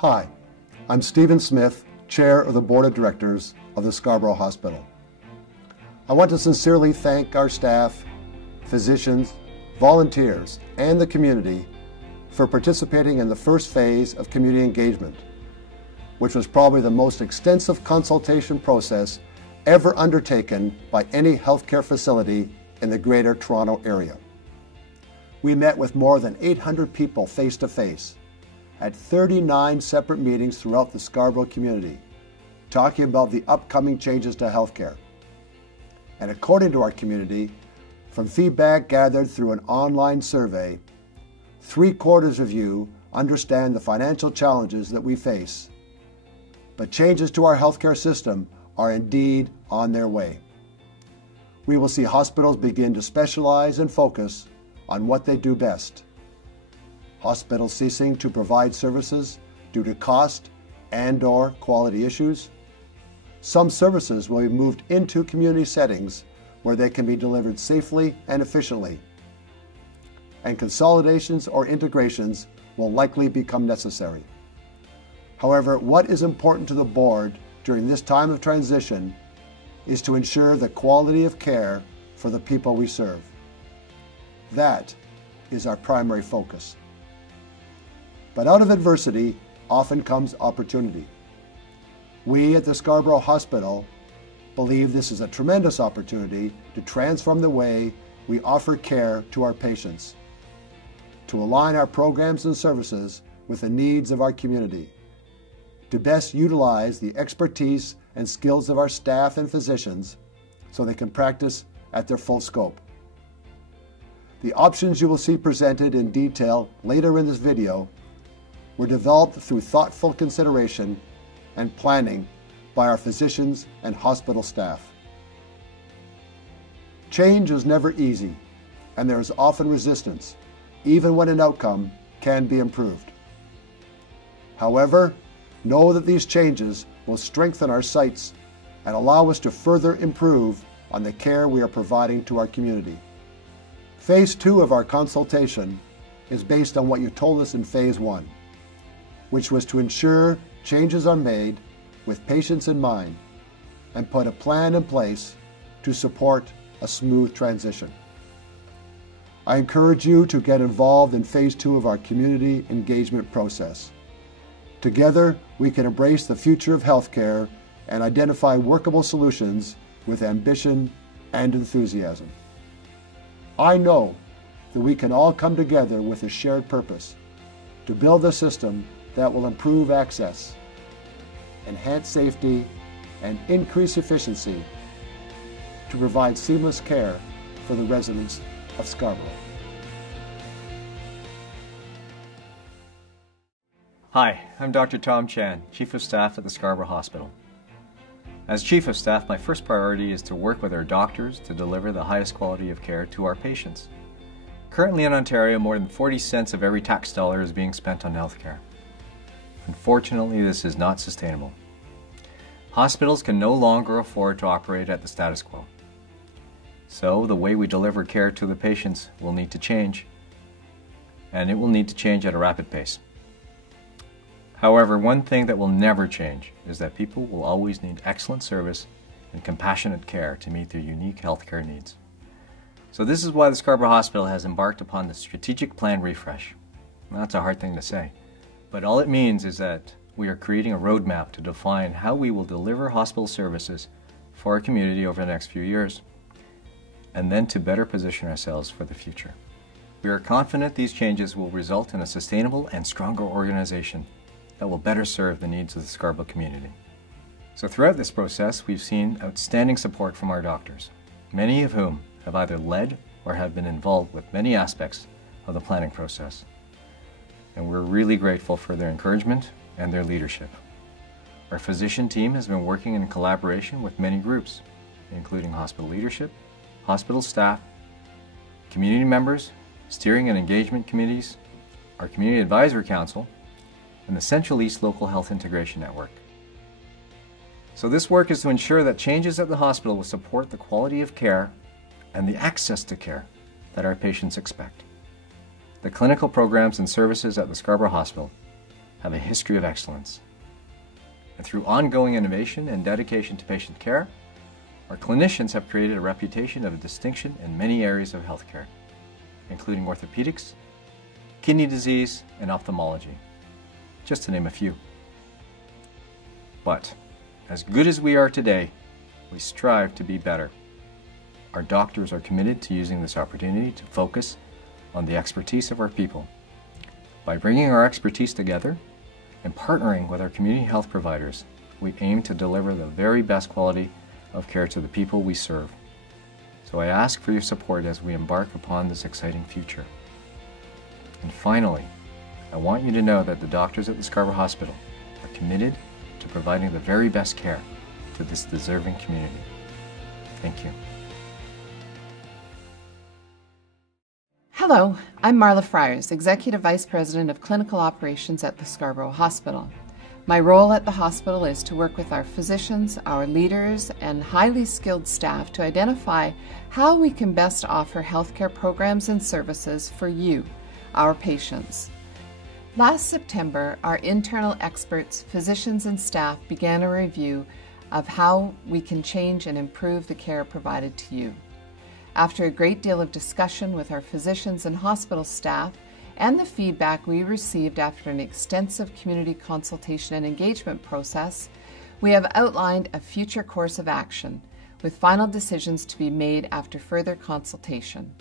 Hi, I'm Stephen Smith, Chair of the Board of Directors of the Scarborough Hospital. I want to sincerely thank our staff, physicians, volunteers, and the community for participating in the first phase of community engagement, which was probably the most extensive consultation process ever undertaken by any healthcare facility in the Greater Toronto Area. We met with more than 800 people face-to-face at 39 separate meetings throughout the Scarborough community, talking about the upcoming changes to healthcare. And according to our community, from feedback gathered through an online survey, 3/4 of you understand the financial challenges that we face. But changes to our healthcare system are indeed on their way. We will see hospitals begin to specialize and focus on what they do best. Hospitals ceasing to provide services due to cost and/or quality issues. Some services will be moved into community settings where they can be delivered safely and efficiently. And consolidations or integrations will likely become necessary. However, what is important to the board during this time of transition is to ensure the quality of care for the people we serve. That is our primary focus. But out of adversity often comes opportunity. We at the Scarborough Hospital believe this is a tremendous opportunity to transform the way we offer care to our patients, to align our programs and services with the needs of our community, to best utilize the expertise and skills of our staff and physicians so they can practice at their full scope. The options you will see presented in detail later in this video were developed through thoughtful consideration and planning by our physicians and hospital staff. Change is never easy, and there is often resistance, even when an outcome can be improved. However, know that these changes will strengthen our sites and allow us to further improve on the care we are providing to our community. Phase 2 of our consultation is based on what you told us in Phase 1, which was to ensure changes are made with patients in mind and put a plan in place to support a smooth transition. I encourage you to get involved in Phase 2 of our community engagement process. Together, we can embrace the future of healthcare and identify workable solutions with ambition and enthusiasm. I know that we can all come together with a shared purpose to build a system that will improve access, enhance safety, and increase efficiency to provide seamless care for the residents of Scarborough. Hi, I'm Dr. Tom Chan, Chief of Staff at the Scarborough Hospital. As Chief of Staff, my first priority is to work with our doctors to deliver the highest quality of care to our patients. Currently in Ontario, more than 40 cents of every tax dollar is being spent on healthcare. Unfortunately, this is not sustainable. Hospitals can no longer afford to operate at the status quo. So the way we deliver care to the patients will need to change, and it will need to change at a rapid pace. However, one thing that will never change is that people will always need excellent service and compassionate care to meet their unique healthcare needs. So this is why the Scarborough Hospital has embarked upon the Strategic Plan Refresh. That's a hard thing to say, but all it means is that we are creating a roadmap to define how we will deliver hospital services for our community over the next few years, and then to better position ourselves for the future. We are confident these changes will result in a sustainable and stronger organization that will better serve the needs of the Scarborough community. So throughout this process, we've seen outstanding support from our doctors, many of whom have either led or have been involved with many aspects of the planning process. And we're really grateful for their encouragement and their leadership. Our physician team has been working in collaboration with many groups, including hospital leadership, hospital staff, community members, steering and engagement committees, our Community Advisory Council, and the Central East Local Health Integration Network. So this work is to ensure that changes at the hospital will support the quality of care and the access to care that our patients expect. The clinical programs and services at the Scarborough Hospital have a history of excellence. And through ongoing innovation and dedication to patient care, our clinicians have created a reputation of distinction in many areas of healthcare, including orthopedics, kidney disease, and ophthalmology, just to name a few. But as good as we are today, we strive to be better. Our doctors are committed to using this opportunity to focus on the expertise of our people. By bringing our expertise together and partnering with our community health providers, we aim to deliver the very best quality of care to the people we serve. So I ask for your support as we embark upon this exciting future. And finally, I want you to know that the doctors at the Scarborough Hospital are committed to providing the very best care to this deserving community. Thank you. Hello, I'm Marla Friars, Executive Vice President of Clinical Operations at the Scarborough Hospital. My role at the hospital is to work with our physicians, our leaders, and highly skilled staff to identify how we can best offer healthcare programs and services for you, our patients. Last September, our internal experts, physicians, and staff began a review of how we can change and improve the care provided to you. After a great deal of discussion with our physicians and hospital staff, and the feedback we received after an extensive community consultation and engagement process, we have outlined a future course of action, with final decisions to be made after further consultation.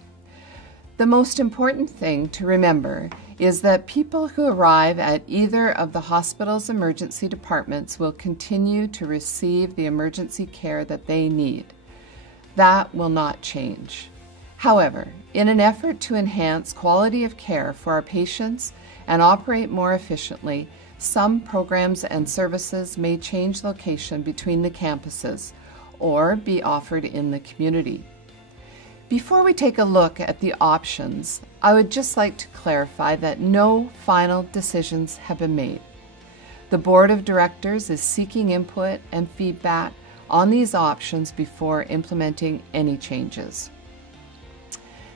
The most important thing to remember is that people who arrive at either of the hospital's emergency departments will continue to receive the emergency care that they need. That will not change. However, in an effort to enhance quality of care for our patients and operate more efficiently, some programs and services may change location between the campuses or be offered in the community. Before we take a look at the options, I would just like to clarify that no final decisions have been made. The Board of Directors is seeking input and feedback on these options before implementing any changes.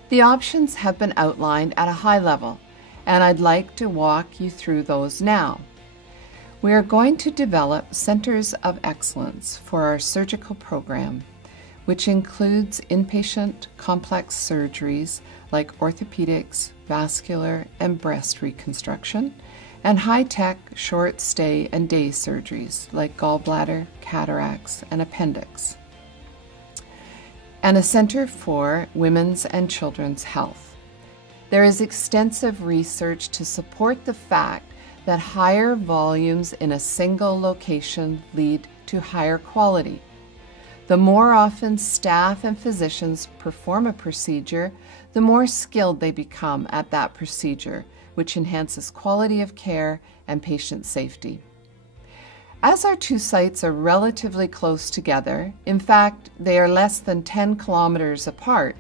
The options have been outlined at a high level, and I'd like to walk you through those now. We are going to develop centers of excellence for our surgical program, which includes inpatient complex surgeries like orthopedics, vascular, and breast reconstruction, and high-tech short stay and day surgeries like gallbladder, cataracts, and appendix, and a center for women's and children's health. There is extensive research to support the fact that higher volumes in a single location lead to higher quality. The more often staff and physicians perform a procedure, the more skilled they become at that procedure, which enhances quality of care and patient safety. As our two sites are relatively close together, in fact, they are less than 10 kilometers apart,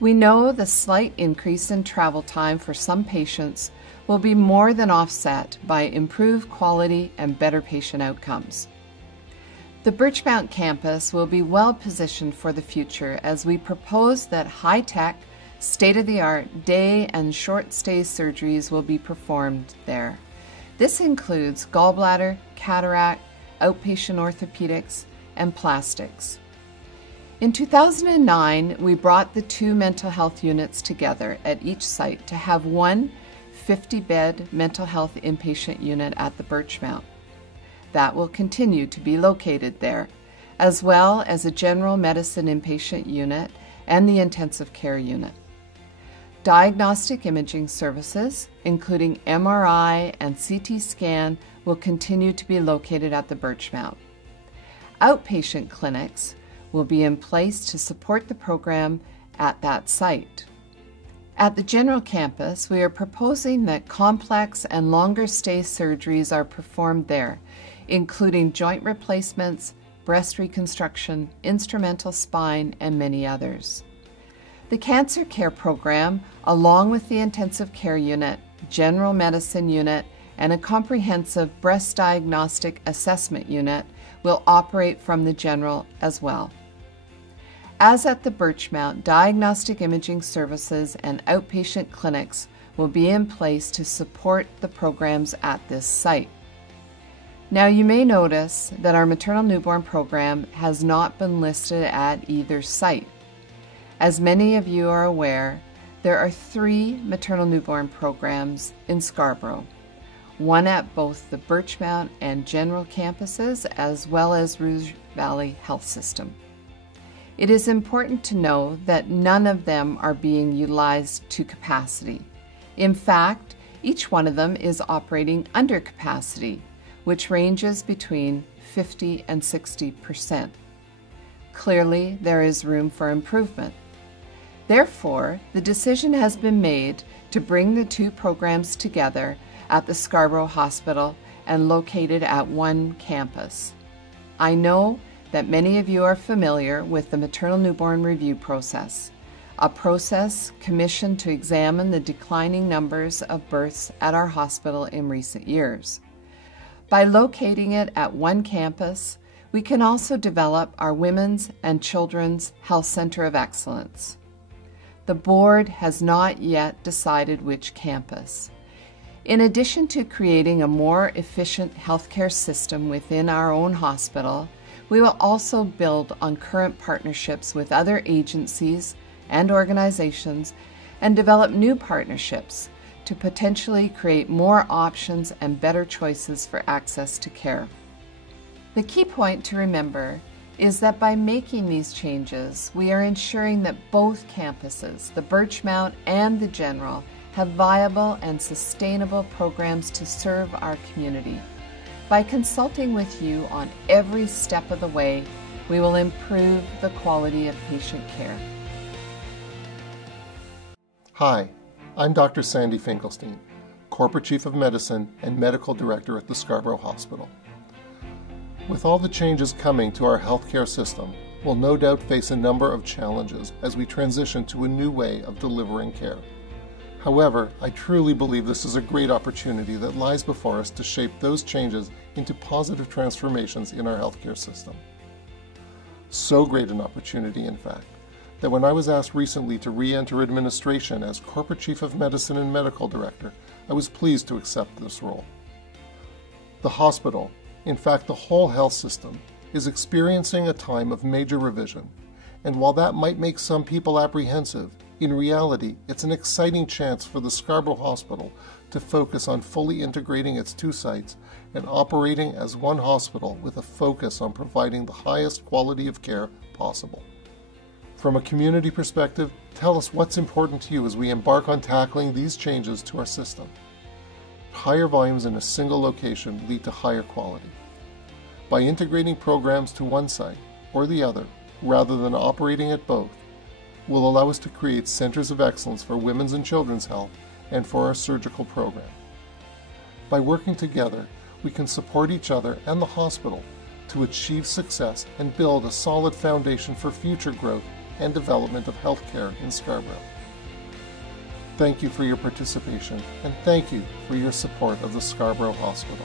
we know the slight increase in travel time for some patients will be more than offset by improved quality and better patient outcomes. The Birchmount campus will be well positioned for the future as we propose that high-tech, state-of-the-art day and short-stay surgeries will be performed there. This includes gallbladder, cataract, outpatient orthopedics, and plastics. In 2009, we brought the two mental health units together at each site to have one 50-bed mental health inpatient unit at the Birchmount. That will continue to be located there, as well as a general medicine inpatient unit and the intensive care unit. Diagnostic imaging services, including MRI and CT scan, will continue to be located at the Birchmount. Outpatient clinics will be in place to support the program at that site. At the general campus, we are proposing that complex and longer stay surgeries are performed there, including joint replacements, breast reconstruction, instrumental spine, and many others. The cancer care program, along with the intensive care unit, general medicine unit, and a comprehensive breast diagnostic assessment unit, will operate from the general as well. As at the Birchmount, diagnostic imaging services and outpatient clinics will be in place to support the programs at this site. Now, you may notice that our maternal newborn program has not been listed at either site. As many of you are aware, there are 3 maternal newborn programs in Scarborough, one at both the Birchmount and General campuses, as well as Rouge Valley Health System. It is important to know that none of them are being utilized to capacity. In fact, each one of them is operating under capacity, which ranges between 50 and 60%. Clearly, there is room for improvement. Therefore, the decision has been made to bring the 2 programs together at the Scarborough Hospital and located at one campus. I know that many of you are familiar with the maternal newborn review process, a process commissioned to examine the declining numbers of births at our hospital in recent years. By locating it at one campus, we can also develop our Women's and Children's Health Center of Excellence. The board has not yet decided which campus. In addition to creating a more efficient healthcare system within our own hospital, we will also build on current partnerships with other agencies and organizations and develop new partnerships to potentially create more options and better choices for access to care. The key point to remember is that by making these changes, we are ensuring that both campuses, the Birchmount and the General, have viable and sustainable programs to serve our community. By consulting with you on every step of the way, we will improve the quality of patient care. Hi, I'm Dr. Sandy Finkelstein, Corporate Chief of Medicine and Medical Director at the Scarborough Hospital. With all the changes coming to our healthcare system, we'll no doubt face a number of challenges as we transition to a new way of delivering care. However, I truly believe this is a great opportunity that lies before us to shape those changes into positive transformations in our healthcare system. So great an opportunity, in fact, that when I was asked recently to re-enter administration as Corporate Chief of Medicine and Medical Director, I was pleased to accept this role. The hospital, in fact the whole health system, is experiencing a time of major revision, and while that might make some people apprehensive, in reality it's an exciting chance for the Scarborough Hospital to focus on fully integrating its 2 sites and operating as one hospital with a focus on providing the highest quality of care possible. From a community perspective, tell us what's important to you as we embark on tackling these changes to our system. Higher volumes in a single location lead to higher quality. By integrating programs to one site or the other, rather than operating at both, will allow us to create centers of excellence for women's and children's health and for our surgical program. By working together, we can support each other and the hospital to achieve success and build a solid foundation for future growth and development of healthcare in Scarborough. Thank you for your participation, and thank you for your support of the Scarborough Hospital.